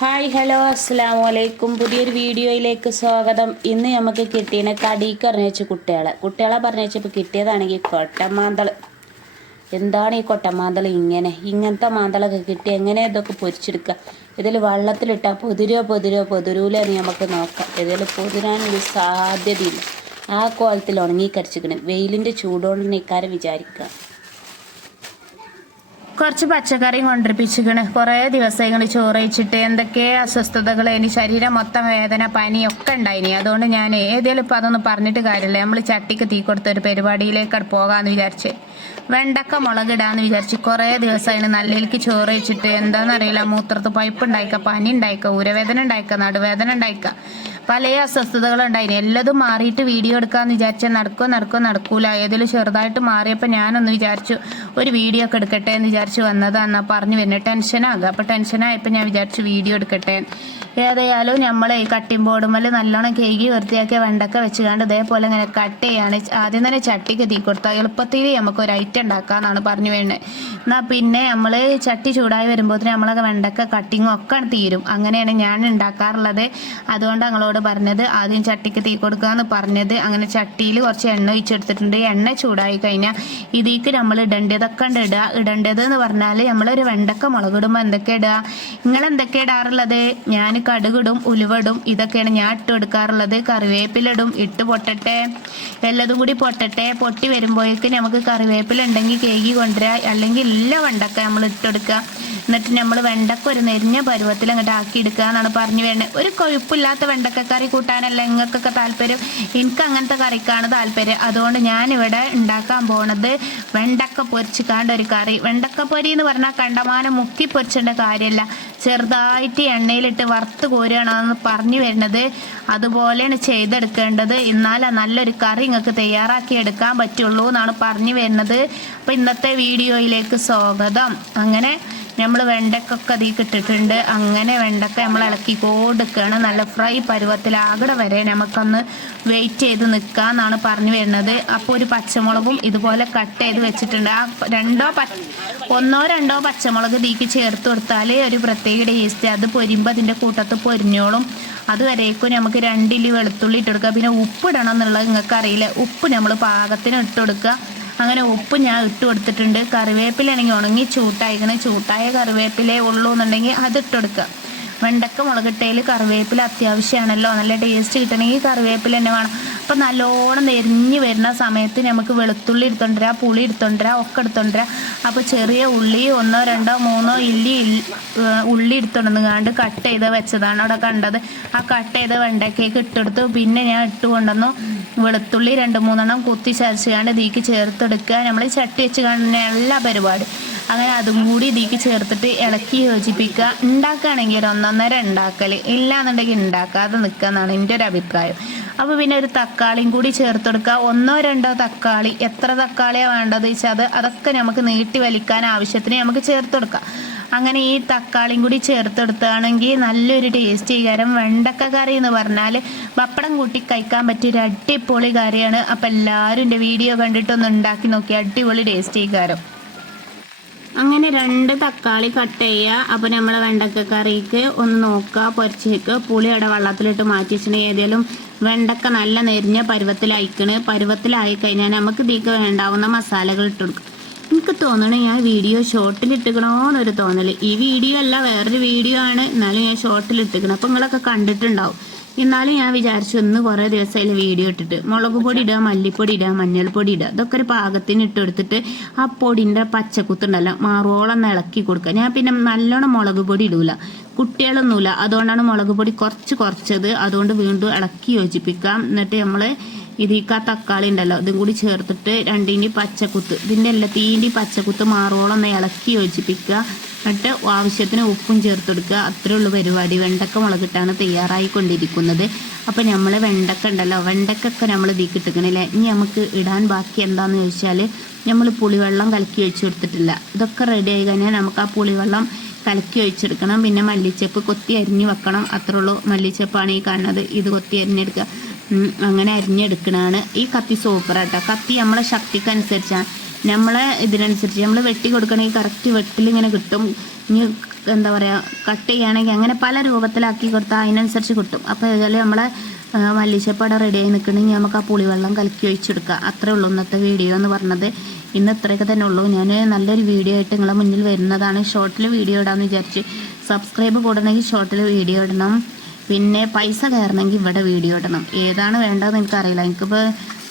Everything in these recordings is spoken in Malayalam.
ഹായ് ഹലോ അസ്സാം വലൈക്കും പുതിയൊരു വീഡിയോയിലേക്ക് സ്വാഗതം. ഇന്ന് നമുക്ക് കിട്ടിയ കടിക്ക് പറഞ്ഞ കുട്ടികളെ. കുട്ടികളെ പറഞ്ഞപ്പോൾ കിട്ടിയതാണെങ്കിൽ കൊട്ടമാന്തൾ എന്താണ് ഈ കൊട്ടമാന്തൾ ഇങ്ങനെ? ഇങ്ങനത്തെ മാന്തളൊക്കെ കിട്ടി എങ്ങനെ ഇതൊക്കെ പൊരിച്ചെടുക്കുക? ഇതിൽ വെള്ളത്തിലിട്ടാൽ പൊതിരോ പൊതിരോ പൊതിരൂലെന്ന് നമുക്ക് നോക്കാം. ഇതിൽ പൊതിരാനൊരു സാധ്യതയില്ല. ആ കോലത്തിൽ ഉണങ്ങിക്കരിച്ചിരിക്കണം. വെയിലിന്റെ ചൂടോടെ നിൽക്കാരെ വിചാരിക്കുക. കുറച്ച് പച്ചക്കറിയും കൊണ്ടിരിപ്പിച്ചിക്കണ് കുറേ ദിവസങ്ങൾ ചോറ് കഴിച്ചിട്ട് എന്തൊക്കെ അസ്വസ്ഥതകൾ ഇനി ശരീരം മൊത്തം വേദന പനി ഒക്കെ ഉണ്ടായിനി. അതുകൊണ്ട് ഞാൻ ഏതേലും ഇപ്പം അതൊന്നും പറഞ്ഞിട്ട് കാര്യമില്ല. നമ്മൾ ചട്ടിക്ക് തീ കൊടുത്ത ഒരു പരിപാടിയിലേക്ക് പോകാമെന്ന് വിചാരിച്ച്. വെണ്ടക്ക മുളകിടാന്ന് വിചാരിച്ച് കുറേ ദിവസമായി നല്ലയിലേക്ക് ചോറ് കഴിച്ചിട്ട് എന്താണെന്നറിയില്ല മൂത്രത്ത് പൈപ്പ് ഉണ്ടായിക്ക പനി ഉണ്ടായിക്ക ഉരവേദന ഉണ്ടായിക്ക നടുവേദന ഉണ്ടായിക്ക. പല അസ്വസ്ഥതകളുണ്ടായിന്. എല്ലതും മാറിയിട്ട് വീഡിയോ എടുക്കാമെന്ന് വിചാരിച്ചാൽ നടക്കോ നടക്കോ നടക്കൂല. ഏതെങ്കിലും ചെറുതായിട്ട് മാറിയപ്പോൾ ഞാനൊന്ന് വിചാരിച്ചു ഒരു വീഡിയോ ഒക്കെ എടുക്കട്ടെ എന്ന് വിചാരിച്ച് വന്നതാണ് പറഞ്ഞു വരുന്നത് ടെൻഷനാകുക അപ്പോൾ ടെൻഷനായപ്പോൾ ഞാൻ വിചാരിച്ചു വീഡിയോ എടുക്കട്ടെ ഏതായാലും നമ്മൾ ഈ കട്ടിംഗ് ബോർഡുമ്മൽ നല്ലോണം കേകി വൃത്തിയാക്കിയ വെണ്ടക്ക വെച്ചുകൊണ്ട് ഇതേപോലെ ഇങ്ങനെ കട്ട് ചെയ്യാണ്. ആദ്യം തന്നെ ചട്ടിക്ക് തീ കൊടുത്താൽ എളുപ്പത്തിൽ നമുക്ക് ഒരു ഐറ്റം ഉണ്ടാക്കാമെന്നാണ് പറഞ്ഞു വേണ്ടത് എന്നാൽ പിന്നെ നമ്മൾ ചട്ടി ചൂടായി വരുമ്പോഴത്തേന് നമ്മളൊക്കെ വെണ്ടക്ക കട്ടിങ്ങും ഒക്കെ തീരും. അങ്ങനെയാണ് ഞാൻ ഉണ്ടാക്കാറുള്ളത്. അതുകൊണ്ട് ഞങ്ങളോട് പറഞ്ഞത് ആദ്യം ചട്ടിക്ക് തീ കൊടുക്കുക എന്ന് പറഞ്ഞത്. അങ്ങനെ ചട്ടിയിൽ കുറച്ച് എണ്ണ ഒഴിച്ചെടുത്തിട്ടുണ്ട്. എണ്ണ ചൂടായി കഴിഞ്ഞാൽ ഇതിലേക്ക് നമ്മൾ ഇടേണ്ടതൊക്കെ ഉണ്ട് ഇടുക ഇടേണ്ടത് എന്ന് പറഞ്ഞാൽ നമ്മളൊരു വെണ്ടക്ക മുളകിടുമ്പോൾ എന്തൊക്കെ ഇടുക നിങ്ങൾ എന്തൊക്കെ ഇടാറുള്ളത്? ഞാൻ കടുകിടും ഉലുവടും ഇതൊക്കെയാണ് ഞാൻ ഇട്ട് എടുക്കാറുള്ളത് കറിവേപ്പിലിടും ഇട്ട് പൊട്ടട്ടെ. എല്ലതും കൂടി പൊട്ടട്ടെ. പൊട്ടി വരുമ്പോഴേക്കും നമുക്ക് കറിവേപ്പില ഉണ്ടെങ്കിൽ കേകി കൊണ്ടുവരിക അല്ലെങ്കിൽ എല്ലാ വെണ്ടക്ക നമ്മൾ ഇട്ടെടുക്കുക എന്നിട്ട് നമ്മൾ വെണ്ടക്ക ഒരു നെരിഞ്ഞ പരുവത്തിൽ അങ്ങോട്ട് ആക്കി എടുക്കുക എന്നാണ് പറഞ്ഞു വരുന്നത്. ഒരു കൊഴുപ്പില്ലാത്ത വെണ്ടക്ക കറി കൂട്ടാനല്ല നിങ്ങൾക്കൊക്കെ താല്പര്യം. എനിക്ക് അങ്ങനത്തെ കറിക്കാണ് താല്പര്യം. അതുകൊണ്ട് ഞാനിവിടെ ഉണ്ടാക്കാൻ പോണത് വെണ്ടക്ക പൊരിച്ചിക്കാണ്ട് ഒരു കറി. വെണ്ടക്ക പൊരി എന്ന് പറഞ്ഞാൽ കണ്ടമാനം മുക്കി പൊരിച്ചേണ്ട കാര്യമല്ല ചെറുതായിട്ട് എണ്ണയിലിട്ട് വറുത്ത് കോരുകയാണെന്ന് പറഞ്ഞു വരുന്നത്. അതുപോലെയാണ് ചെയ്തെടുക്കേണ്ടത്. എന്നാൽ നല്ലൊരു കറി നിങ്ങൾക്ക് തയ്യാറാക്കി എടുക്കാൻ പറ്റുള്ളൂ എന്നാണ് പറഞ്ഞു വരുന്നത്. അപ്പോൾ ഇന്നത്തെ വീഡിയോയിലേക്ക് സ്വാഗതം. അങ്ങനെ നമ്മൾ വെണ്ടക്കൊക്കെ അതിൽ ഇട്ടിട്ടുണ്ട് അങ്ങനെ വെണ്ടക്ക നമ്മൾ ഇളക്കി കൊടുക്കുകയാണ് നല്ല ഫ്രൈ പരുവത്തിലാകട വരെ നമുക്കൊന്ന് വെയിറ്റ് ചെയ്ത് നിൽക്കാമെന്നാണ് പറഞ്ഞു വരുന്നത്. അപ്പോൾ ഒരു പച്ചമുളകും ഇതുപോലെ കട്ട് ചെയ്ത് വെച്ചിട്ടുണ്ട്. ആ രണ്ടോ ഒന്നോ രണ്ടോ പച്ചമുളക് ഇതിക്ക് ചേർത്ത് കൊടുത്താൽ ഒരു പ്രത്യേക ടേസ്റ്റ് അത് പൊരിമ്പോൾ അതിന്റെ കൂട്ടത്ത് പൊരിഞ്ഞോളും. അതുവരേക്കും നമുക്ക് രണ്ടിൽ വെളുത്തുള്ളി ഇട്ട് കൊടുക്കുക പിന്നെ ഉപ്പ് ഇടണം എന്നുള്ളത് നിങ്ങൾക്ക് അറിയില്ല ഉപ്പ് നമ്മൾ പാകത്തിന് ഇട്ട് കൊടുക്കുക അങ്ങനെ ഉപ്പ് ഞാൻ ഇട്ട് കൊടുത്തിട്ടുണ്ട്. കറിവേപ്പില ആണെങ്കിൽ ഉണങ്ങി ചൂട്ടായിക്കണേ ചൂട്ടായ കറിവേപ്പിലേ ഉള്ളൂ എന്നുണ്ടെങ്കിൽ അത് ഇട്ട് കൊടുക്കുക. വെണ്ടക്ക മുളകിട്ടയിൽ കറിവേപ്പില അത്യാവശ്യമാണല്ലോ. നല്ല ടേസ്റ്റ് കിട്ടണമെങ്കിൽ കറിവേപ്പില തന്നെ വേണം. അപ്പം നല്ലോണം നെരിഞ്ഞ് വരുന്ന സമയത്ത് നമുക്ക് വെളുത്തുള്ളി എടുത്തോണ്ടിരാ പുളി എടുത്തോണ്ടിരാ ഒക്കെ എടുത്തോണ്ടിരാ അപ്പോൾ ചെറിയ ഉള്ളി ഒന്നോ രണ്ടോ മൂന്നോ ഇല്ലി ഉള്ളി എടുത്തോണ്ടെന്ന് കട്ട് ചെയ്ത് വെച്ചതാണ് അവിടെ കണ്ടത്. ആ കട്ട് ചെയ്ത വെണ്ടക്കേക്ക് ഇട്ടെടുത്തു. പിന്നെ ഞാൻ ഇട്ട് കൊണ്ടുവന്നു. വെളുത്തുള്ളി രണ്ട് മൂന്നെണ്ണം കുത്തി ചതച്ചുകൊണ്ട് ഇതിലേക്ക് ചേർത്തെടുക്കുക. നമ്മൾ ചട്ടി വെച്ച് കാണുന്ന എല്ലാ പരിപാടി. അങ്ങനെ അതും കൂടി ഇതിലേക്ക് ചേർത്തിട്ട് ഇളക്കി യോജിപ്പിക്കുക. ഉണ്ടാക്കുകയാണെങ്കിൽ ഒരു ഒന്നൊന്നര ഉണ്ടാക്കൽ ഇല്ലാന്നുണ്ടെങ്കിൽ ഉണ്ടാക്കാതെ നിൽക്കുക എന്നാണ് എന്റെ ഒരു അഭിപ്രായം. അപ്പോൾ പിന്നെ ഒരു തക്കാളിയും കൂടി ചേർത്ത് കൊടുക്കുക. ഒന്നോ രണ്ടോ തക്കാളി. എത്ര തക്കാളിയാണ് വേണ്ടത് വെച്ചാൽ അത് അതൊക്കെ നമുക്ക് നീട്ടി വലിക്കാൻ ആവശ്യത്തിന് നമുക്ക് ചേർത്ത് കൊടുക്കാം. അങ്ങനെ ഈ തക്കാളിയും കൂടി ചേർത്തെടുത്താണെങ്കിൽ നല്ലൊരു ടേസ്റ്റി ചെയ്യാനും വെണ്ടക്ക കറി എന്ന് പറഞ്ഞാൽ പപ്പടം കൂട്ടി കഴിക്കാൻ പറ്റിയ ഒരു അടിപൊളി കറിയാണ്. അപ്പം എല്ലാവരും എന്റെ വീഡിയോ കണ്ടിട്ടൊന്ന് ഉണ്ടാക്കി നോക്കി. അടിപൊളി ടേസ്റ്റി ചെയ്യാനും അങ്ങനെ രണ്ട് തക്കാളി കട്ട് ചെയ്യുക. അപ്പോൾ നമ്മൾ വെണ്ടക്ക കറിക്ക് ഒന്ന് നോക്കുക പൊരിച്ചേക്ക് പുളി അവിടെ വെള്ളത്തിലിട്ട് മാറ്റി വെച്ചിട്ടുണ്ടെങ്കിൽ ഏതെങ്കിലും വെണ്ടക്ക നല്ല നെരിഞ്ഞ പരുവത്തിലയക്കണ് പരുവത്തിലായി കഴിഞ്ഞാൽ നമുക്ക് ഇതിക്ക് വേണ്ടാവുന്ന മസാലകൾ ഇട്ട് കൊടുക്കും. എനിക്ക് തോന്നണ ഞാൻ വീഡിയോ ഷോർട്ടിൽ ഇട്ടുക്കണോന്നൊരു തോന്നൽ ഈ വീഡിയോ അല്ല വേറൊരു വീഡിയോ ആണ്. എന്നാലും ഞാൻ ഷോർട്ടിൽ ഇട്ടിക്കണം അപ്പോൾ നിങ്ങളൊക്കെ കണ്ടിട്ടുണ്ടാവും. എന്നാലും ഞാൻ വിചാരിച്ചു ഒന്ന് കുറേ ദിവസമായില്ല വീഡിയോ ഇട്ടിട്ട്. മുളക് പൊടി ഇടുക മല്ലിപ്പൊടി ഇടുക മഞ്ഞൾപ്പൊടി ഇടുക. അതൊക്കെ ഒരു പാകത്തിന് ഇട്ട് എടുത്തിട്ട് ആ പൊടിന്റെ പച്ചക്കുത്തുണ്ടല്ലോ മാറോളം ഇളക്കി കൊടുക്കുക. ഞാൻ പിന്നെ നല്ലോണം മുളക് പൊടി ഇടൂല. കുട്ടികളൊന്നുമില്ല. അതുകൊണ്ടാണ് മുളക് പൊടി കുറച്ച് കുറച്ചത്. അതുകൊണ്ട് വീണ്ടും ഇളക്കി യോജിപ്പിക്കാം എന്നിട്ട് നമ്മൾ ഇതിക്ക് ആ തക്കാളി ഉണ്ടല്ലോ ഇതും കൂടി ചേർത്തിട്ട് രണ്ടിന്റെ പച്ചക്കുത്ത് ഇതിന്റെ എല്ലാത്തീന്റെ പച്ചക്കുത്ത് മാറോളം ഒന്ന് ഇളക്കി യോജിപ്പിക്കുക. എന്നിട്ട് ആവശ്യത്തിന് ഉപ്പും ചേർത്ത് കൊടുക്കുക. അത്രേ ഉള്ളൂ പരിപാടി. വെണ്ടക്ക മുളകിട്ടാണ് തയ്യാറായിക്കൊണ്ടിരിക്കുന്നത്. അപ്പോൾ നമ്മൾ വെണ്ടക്ക ഉണ്ടല്ലോ വെണ്ടക്കൊക്കെ നമ്മൾ ഇതിൽ ഇനി നമുക്ക് ഇടാൻ ബാക്കി എന്താണെന്ന് ചോദിച്ചാൽ നമ്മൾ പുളിവെള്ളം കലക്കി ഒഴിച്ചു കൊടുത്തിട്ടില്ല. ഇതൊക്കെ റെഡി ആയി കഴിഞ്ഞാൽ നമുക്ക് ആ പുളിവെള്ളം കലക്കി ഒഴിച്ചെടുക്കണം പിന്നെ മല്ലിച്ചപ്പ് കൊത്തി അരിഞ്ഞു വെക്കണം. അത്രേ ഉള്ളൂ. മല്ലിച്ചപ്പാണ് ഈ കാണുന്നത്. ഇത് കൊത്തി അരിഞ്ഞെടുക്കുക. അങ്ങനെ അരിഞ്ഞെടുക്കണതാണ്. ഈ കത്തി സൂപ്പറാട്ടോ കത്തി നമ്മളെ ശക്തിക്കനുസരിച്ചാണ്. നമ്മളെ ഇതിനനുസരിച്ച് നമ്മൾ വെട്ടി കൊടുക്കണമെങ്കിൽ കറക്റ്റ് വെട്ടിൽ ഇങ്ങനെ കിട്ടും. ഇനി എന്താ പറയുക കട്ട് ചെയ്യുകയാണെങ്കിൽ അങ്ങനെ പല രൂപത്തിലാക്കി കൊടുത്താൽ അതിനനുസരിച്ച് കിട്ടും. അപ്പോൾ ഇതുപോലെ നമ്മളെ ആ, മല്ലിച്ചപ്പട റെഡിയായി നിൽക്കണമെങ്കിൽ നമുക്ക് ആ പുളിവെള്ളം കലക്കി ഒഴിച്ചെടുക്കുക അത്രേ ഉള്ളൂ ഇന്നത്തെ വീഡിയോ എന്ന് പറഞ്ഞത്. ഇന്ന് ഇത്രയൊക്കെ തന്നെ ഉള്ളൂ. ഞാൻ നല്ലൊരു വീഡിയോ ആയിട്ട് നിങ്ങളെ മുന്നിൽ വരുന്നതാണ്. ഷോർട്ടിൽ വീഡിയോ ഇടാമെന്ന് വിചാരിച്ച് സബ്സ്ക്രൈബ് കൂടണമെങ്കിൽ ഷോർട്ടിൽ വീഡിയോ ഇടണം. പിന്നെ പൈസ കയറണമെങ്കിൽ ഇവിടെ വീഡിയോ ഇടണം. ഏതാണ് വേണ്ടതെന്ന് എനിക്കറിയില്ല. എനിക്കിപ്പോൾ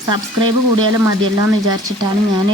സബ്സ്ക്രൈബ് കൂടിയാലും മതിയല്ലോ എന്ന് വിചാരിച്ചിട്ടാണ് ഞാൻ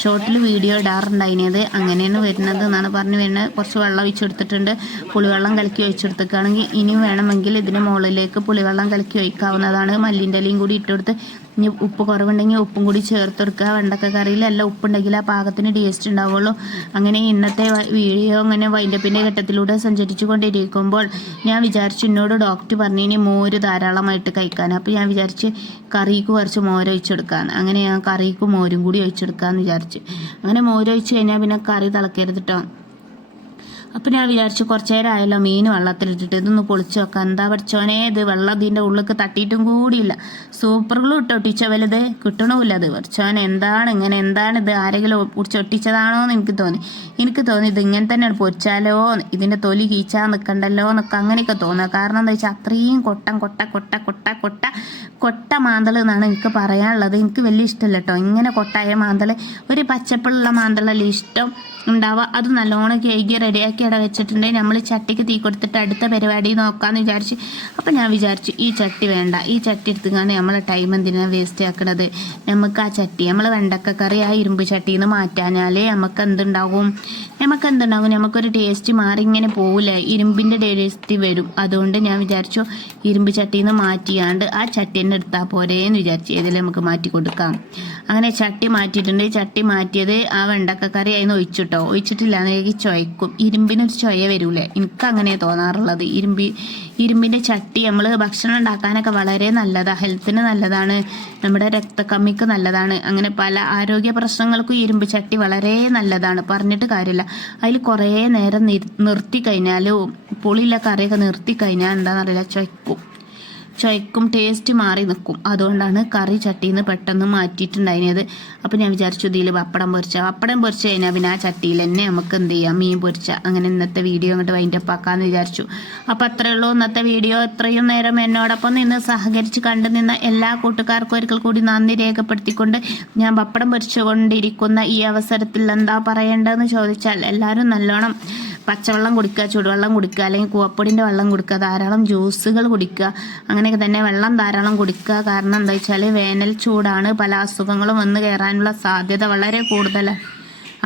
ഷോർട്ടിൽ വീഡിയോ ഇടാറുണ്ടായിനത് അങ്ങനെയാണ് വരുന്നത് എന്നാണ് പറഞ്ഞു വരുന്നത്. കുറച്ച് വെള്ളം ഒഴിച്ചെടുത്തിട്ടുണ്ട് പുളിവെള്ളം കലക്കി ഒഴിച്ചെടുത്തേക്കാണെങ്കിൽ ഇനി വേണമെങ്കിൽ ഇതിന് മുകളിലേക്ക് പുളിവെള്ളം കലക്കി ഒഴിക്കാവുന്നതാണ്. മല്ലിന്റെ ഇലയും കൂടി ഇട്ടെടുത്ത് ഇനി ഉപ്പ് കുറവുണ്ടെങ്കിൽ ഉപ്പും കൂടി ചേർത്തെടുക്കുക വെണ്ടക്ക കറിയിൽ എല്ലാം ഉപ്പുണ്ടെങ്കിൽ ആ പാകത്തിന് ടേസ്റ്റ് ഉണ്ടാവുള്ളൂ. അങ്ങനെ ഇന്നത്തെ വീഡിയോ അങ്ങനെ വൈൻഡപ്പിന്റെ ഘട്ടത്തിലൂടെ സഞ്ചരിച്ചു കൊണ്ടിരിക്കുമ്പോൾ ഞാൻ വിചാരിച്ചു എന്നോട് ഡോക്ടർ പറഞ്ഞു ഇനി മോര് ധാരാളമായിട്ട് കഴിക്കാൻ അപ്പോൾ ഞാൻ വിചാരിച്ച് കറിക്ക് കുറച്ച് മോര് ഒഴിച്ചെടുക്കാൻ അങ്ങനെ ഞാൻ കറിക്ക് മോരും കൂടി ഒഴിച്ചെടുക്കാമെന്ന് വിചാരിച്ച്. അങ്ങനെ മോര് ഒഴിച്ച് കഴിഞ്ഞാൽ പിന്നെ കറി തിളക്കരുത് കേട്ടോ അപ്പം ഞാൻ വിചാരിച്ചു കുറച്ചു നേരം ആയല്ലോ മീൻ വെള്ളത്തിലിട്ടിട്ട് ഇതൊന്ന് പൊളിച്ചു വെക്കാം. എന്താ പഠിച്ചോനെ ഇത്? വെള്ളം ഇതിന്റെ ഉള്ളിലേക്ക് തട്ടിയിട്ടും കൂടിയില്ല. സൂപ്പർ ഗ്ലൂ ഇട്ട് ഒട്ടിച്ച വലുത്? കിട്ടണമില്ല അത് പഠിച്ചോനെ എന്താണ് ഇങ്ങനെ? എന്താണ് ഇത് ആരെങ്കിലും ഒട്ടിച്ചതാണോ എന്ന് എനിക്ക് തോന്നി. എനിക്ക് തോന്നി ഇത് ഇങ്ങനെ തന്നെയാണ് പൊരിച്ചാലോ ഇതിന്റെ തൊലി കീച്ചാൽ നിൽക്കണ്ടല്ലോ എന്നൊക്കെ അങ്ങനെയൊക്കെ തോന്നുക കാരണം എന്താ വെച്ചാൽ അത്രയും കൊട്ടം കൊട്ട കൊട്ട കൊട്ട കൊട്ട കൊട്ട മാന്തൾ എന്നാണ് എനിക്ക് പറയാനുള്ളത്. എനിക്ക് വലിയ ഇഷ്ടമല്ല കേട്ടോ. ഇങ്ങനെ കൊട്ടായ മാന്തൾ ഒരു പച്ചപ്പുള്ള മാന്തളല്ലേ ഇഷ്ടം? ഉണ്ടാവുക. അത് നല്ലോണം കേക്ക് റെഡിയാക്കി അവിടെ വെച്ചിട്ടുണ്ടെങ്കിൽ നമ്മൾ ചട്ടിക്ക് തീ കൊടുത്തിട്ട് അടുത്ത പരിപാടി നോക്കാമെന്ന് വിചാരിച്ച്. അപ്പം ഞാൻ വിചാരിച്ചു ഈ ചട്ടി വേണ്ട. ഈ ചട്ടി എടുത്തുകൊണ്ട് നമ്മൾ ടൈം എന്തിനാണ് വേസ്റ്റ് ആക്കണത്? നമുക്ക് ആ ചട്ടി നമ്മൾ വെണ്ടക്ക കറി ആ ഇരുമ്പ് ചട്ടിയിൽ നിന്ന് മാറ്റാഞ്ഞാൽ നമുക്ക് എന്തുണ്ടാവും നമുക്ക് എന്തുണ്ടാകും നമുക്കൊരു ടേസ്റ്റ് മാറി ഇങ്ങനെ പോവില്ല ഇരുമ്പിന്റെ ടേസ്റ്റ് വരും. അതുകൊണ്ട് ഞാൻ വിചാരിച്ചു ഇരുമ്പ് ചട്ടിയിൽ നിന്ന് മാറ്റിയാണ്ട് ആ ചട്ടി തന്നെ എടുത്താൽ പോരേ എന്ന് വിചാരിച്ചു. ഏതെങ്കിലും നമുക്ക് മാറ്റി കൊടുക്കാം. അങ്ങനെ ചട്ടി മാറ്റിയിട്ടുണ്ട്. ചട്ടി മാറ്റിയത് ആ വെണ്ടക്ക കറി അതിന് ഒഴിച്ചിട്ടോ. ഒഴിച്ചിട്ടില്ല. എന്നെങ്കിൽ ചുയക്കും. ഇരുമ്പിനൊരു ചുയ വരൂലേ. എനിക്ക് അങ്ങനെ തോന്നാറുള്ളത്. ഇരുമ്പി ഇരുമ്പിന്റെ ചട്ടി നമ്മൾ ഭക്ഷണം ഉണ്ടാക്കാനൊക്കെ വളരെ നല്ലതാണ് ഹെൽത്തിന് നല്ലതാണ്. നമ്മുടെ രക്തക്കമ്മിക്ക് നല്ലതാണ്. അങ്ങനെ പല ആരോഗ്യ പ്രശ്നങ്ങൾക്കും ഇരുമ്പ് ചട്ടി വളരെ നല്ലതാണ്. പറഞ്ഞിട്ട് കാര്യമില്ല. അതിൽ കുറേ നേരം നിർ- നിർത്തി കഴിഞ്ഞാലോ പുളിയില്ല കറിയൊക്കെ നിർത്തി കഴിഞ്ഞാൽ എന്താണെന്നറിയില്ല ചൊയ്ക്കും. ചൊയ്ക്കും ടേസ്റ്റ് മാറി നിൽക്കും. അതുകൊണ്ടാണ് കറി ചട്ടിയിൽ നിന്ന് പെട്ടെന്ന് മാറ്റിയിട്ടുണ്ടായിരുന്നത്. അപ്പോൾ ഞാൻ വിചാരിച്ചു ഇതിൽ പപ്പടം പൊരിച്ച. പപ്പടം പൊരിച്ച് കഴിഞ്ഞാൽ പിന്നെ ആ ചട്ടിയിൽ തന്നെ നമുക്ക് എന്ത് ചെയ്യാം? മീൻ പൊരിച്ച. അങ്ങനെ ഇന്നത്തെ വീഡിയോ അങ്ങോട്ട് വൈൻഡപ്പ് ആക്കാമെന്ന് വിചാരിച്ചു. അപ്പോൾ അത്രയേ ഉള്ളൂ ഇന്നത്തെ വീഡിയോ. ഇത്രയും നേരം എന്നോടൊപ്പം നിന്ന് സഹകരിച്ച് കണ്ടു നിന്ന എല്ലാ കൂട്ടുകാർക്കും ഒരിക്കൽ കൂടി നന്ദി രേഖപ്പെടുത്തിക്കൊണ്ട് ഞാൻ പപ്പടം പൊരിച്ചുകൊണ്ടിരിക്കുന്ന ഈ അവസരത്തിൽ എന്താ പറയേണ്ടതെന്ന് ചോദിച്ചാൽ എല്ലാവരും നല്ലോണം പച്ചവെള്ളം കുടിക്കുക ചൂടുവെള്ളം കുടിക്കുക അല്ലെങ്കിൽ കൂവപ്പൊടിന്റെ വെള്ളം കുടിക്കുക ധാരാളം ജ്യൂസുകൾ കുടിക്കുക അങ്ങനെയൊക്കെ തന്നെ വെള്ളം ധാരാളം കുടിക്കുക. കാരണം എന്താ വെച്ചാൽ വേനൽ ചൂടാണ് പല അസുഖങ്ങളും വന്ന് കയറാനുള്ള സാധ്യത വളരെ കൂടുതലാണ്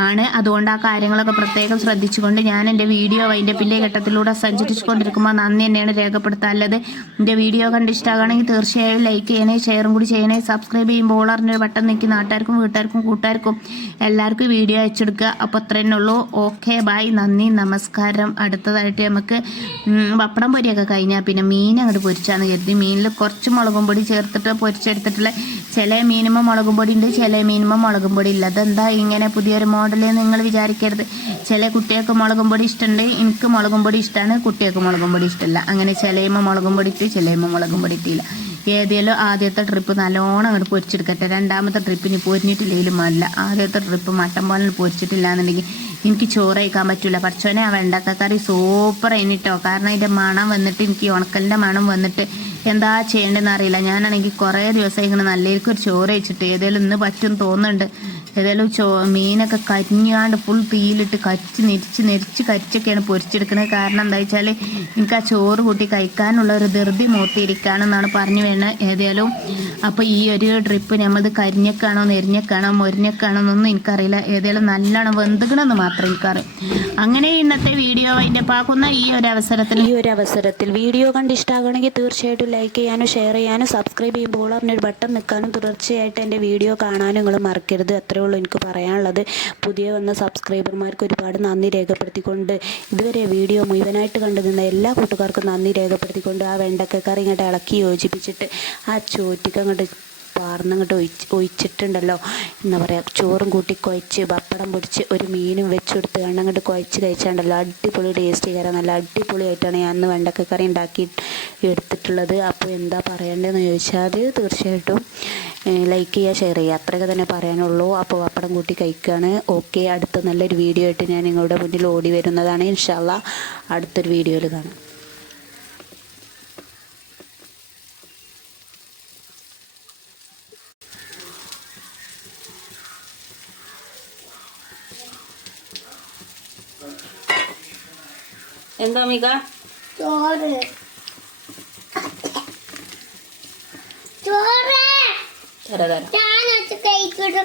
ആണ്. അതുകൊണ്ട് ആ കാര്യങ്ങളൊക്കെ പ്രത്യേകം ശ്രദ്ധിച്ചുകൊണ്ട് ഞാൻ എന്റെ വീഡിയോ വൈൻഡപ്പിന്റെ ഘട്ടത്തിലൂടെ സഞ്ചരിച്ചുകൊണ്ടിരിക്കുമ്പോൾ നന്ദി തന്നെയാണ് രേഖപ്പെടുത്താനുള്ളത്. എന്റെ വീഡിയോ കണ്ട് ഇഷ്ടമാകണമെങ്കിൽ തീർച്ചയായും ലൈക്ക് ചെയ്യണേ ഷെയറും കൂടി ചെയ്യണേ സബ്സ്ക്രൈബ് ചെയ്യുമ്പോൾ ഓളറിന്റെ ബട്ടൺ നിൽക്കുന്ന നാട്ടുകാർക്കും വീട്ടുകാർക്കും കൂട്ടുകാർക്കും എല്ലാവർക്കും വീഡിയോ അയച്ചെടുക്കുക. അപ്പോൾ അത്ര തന്നെ ഉള്ളൂ. ഓക്കെ ബായ് നന്ദി നമസ്കാരം. അടുത്തതായിട്ട് നമുക്ക് പപ്പടം പൊരിയൊക്കെ കഴിഞ്ഞാൽ പിന്നെ മീൻ അങ്ങോട്ട് പൊരിച്ചാണ് കരുതി. മീനിൽ കുറച്ച് മുളകും പൊടി ചേർത്തിട്ട് പൊരിച്ചെടുത്തിട്ടുള്ള ചില മീനുമ്പോൾ മുളകും പൊടി ഉണ്ട് ചില മീനുമ്പോൾ മുളകും പൊടി ഇല്ല. അതെന്താ ഇങ്ങനെ പുതിയൊരു മോഡൽ നിങ്ങൾ വിചാരിക്കരുത്. ചില കുട്ടികൾക്ക് മുളകും പൊടി ഇഷ്ടമുണ്ട് എനിക്ക് മുളകും പൊടി ഇഷ്ടമാണ് കുട്ടികൾക്ക് മുളകും പൊടി ഇഷ്ടമല്ല അങ്ങനെ ചിലയുമ്പോൾ മുളകും പൊടി ഇട്ട് ചിലയുമ്പോൾ മുളകും പൊടി ഇട്ടില്ല. ഏതെങ്കിലും ആദ്യത്തെ ട്രിപ്പ് നല്ലോണം അങ്ങോട്ട് പൊരിച്ചെടുക്കട്ടെ. രണ്ടാമത്തെ ട്രിപ്പിന് പൊരിഞ്ഞിട്ടില്ലെങ്കിലും അല്ല ആദ്യത്തെ ട്രിപ്പ് മട്ടൻ പോലെ പൊരിച്ചിട്ടില്ല എന്നുണ്ടെങ്കിൽ എനിക്ക് ചോറ് കഴിക്കാൻ പറ്റില്ല പഠിച്ചോനെ ആ വെണ്ടക്കക്കറി സൂപ്പർ കഴിഞ്ഞിട്ടോ കാരണം അതിന്റെ മണം വന്നിട്ട് എനിക്ക് ഉണക്കലിന്റെ മണം വന്നിട്ട് എന്താ ചെയ്യേണ്ടതെന്ന് അറിയില്ല. ഞാനാണെങ്കിൽ കുറേ ദിവസമായി ഇങ്ങനെ നല്ലേക്ക് ഒരു ചോറ് വെച്ചിട്ട് ഏതെങ്കിലും ഇന്ന് പറ്റും തോന്നുന്നുണ്ട്. ഏതായാലും ചോ മീനൊക്കെ കരിഞ്ഞാണ്ട് ഫുൾ തീയിലിട്ട് കരിച്ച് നെരിച്ച് നെരിച്ച് കരിച്ചൊക്കെയാണ് പൊരിച്ചെടുക്കുന്നത്. കാരണം എന്താ വെച്ചാൽ എനിക്ക് ആ ചോറ് കൂട്ടി കഴിക്കാനുള്ള ഒരു ധൃതി മൂത്തിയിരിക്കുകയാണെന്നാണ് പറഞ്ഞു വേണത് ഏതായാലും അപ്പോൾ ഈ ഒരു ട്രിപ്പ് നമ്മളത് കരിഞ്ഞക്കാണോ നെരിഞ്ഞക്കാണോ മൊരിഞ്ഞക്കാണോ എന്നൊന്നും എനിക്കറിയില്ല. ഏതായാലും നല്ലോണം വെന്തുകണമെന്ന് മാത്രം എനിക്കറിയാം. അങ്ങനെ ഇന്നത്തെ വീഡിയോ അതിന്റെ പാക്കുന്ന ഈ ഒരു അവസരത്തിൽ ഈ ഒരു അവസരത്തിൽ വീഡിയോ കണ്ട് ഇഷ്ടമാകണമെങ്കിൽ തീർച്ചയായിട്ടും ലൈക്ക് ചെയ്യാനും ഷെയർ ചെയ്യാനും സബ്സ്ക്രൈബ് ചെയ്യുമ്പോൾ അറിഞ്ഞൊരു ബട്ടൺ നിൽക്കാനും തുടർച്ചയായിട്ട് എന്റെ വീഡിയോ കാണാനും നിങ്ങൾ മറക്കരുത്. അത്രേ ഉള്ളൂ എനിക്ക് പറയാനുള്ളത്. പുതിയ വന്ന സബ്സ്ക്രൈബർമാർക്ക് ഒരുപാട് നന്ദി രേഖപ്പെടുത്തിക്കൊണ്ട് ഇതുവരെ വീഡിയോ മുഴുവനായിട്ട് കണ്ടു നിന്ന എല്ലാ കൂട്ടുകാർക്കും നന്ദി രേഖപ്പെടുത്തിക്കൊണ്ട് ആ വെണ്ടക്കക്കറി ഇങ്ങോട്ട് ഇളക്കി യോജിപ്പിച്ചിട്ട് ആ ചോറ്റിക്ക് അങ്ങോട്ട് പാർന്നങ്ങോട്ട് ഒഴിച്ച് ഒഴിച്ചിട്ടുണ്ടല്ലോ. എന്താ പറയുക ചോറും കൂട്ടി കുഴച്ച് പപ്പടം പൊടിച്ച് ഒരു മീനും വെച്ചെടുത്ത് കണ്ടങ്ങോട്ട് കുഴച്ച് കഴിച്ചാണ്ടല്ലോ. അടിപൊളി ടേസ്റ്റ് കയറാൻ നല്ല അടിപൊളിയായിട്ടാണ് ഞാൻ അന്ന് വെണ്ടക്കക്കറി ഉണ്ടാക്കി എടുത്തിട്ടുള്ളത്. അപ്പോൾ എന്താ പറയേണ്ടതെന്ന് ചോദിച്ചാൽ തീർച്ചയായിട്ടും ലൈക്ക് ചെയ്യുക ഷെയർ ചെയ്യുക. അത്രയൊക്കെ തന്നെ പറയാനുള്ളൂ. അപ്പോൾ പപ്പടം കൂട്ടി കഴിക്കുകയാണ് ഓക്കെ അടുത്ത നല്ലൊരു വീഡിയോ ആയിട്ട് ഞാൻ നിങ്ങളുടെ മുന്നിൽ ഓടി വരുന്നതാണ്. ഇൻഷാല്ല അടുത്തൊരു വീഡിയോയിൽ കാണാം. എന്താ മിക? ചോറ്. ചോറ്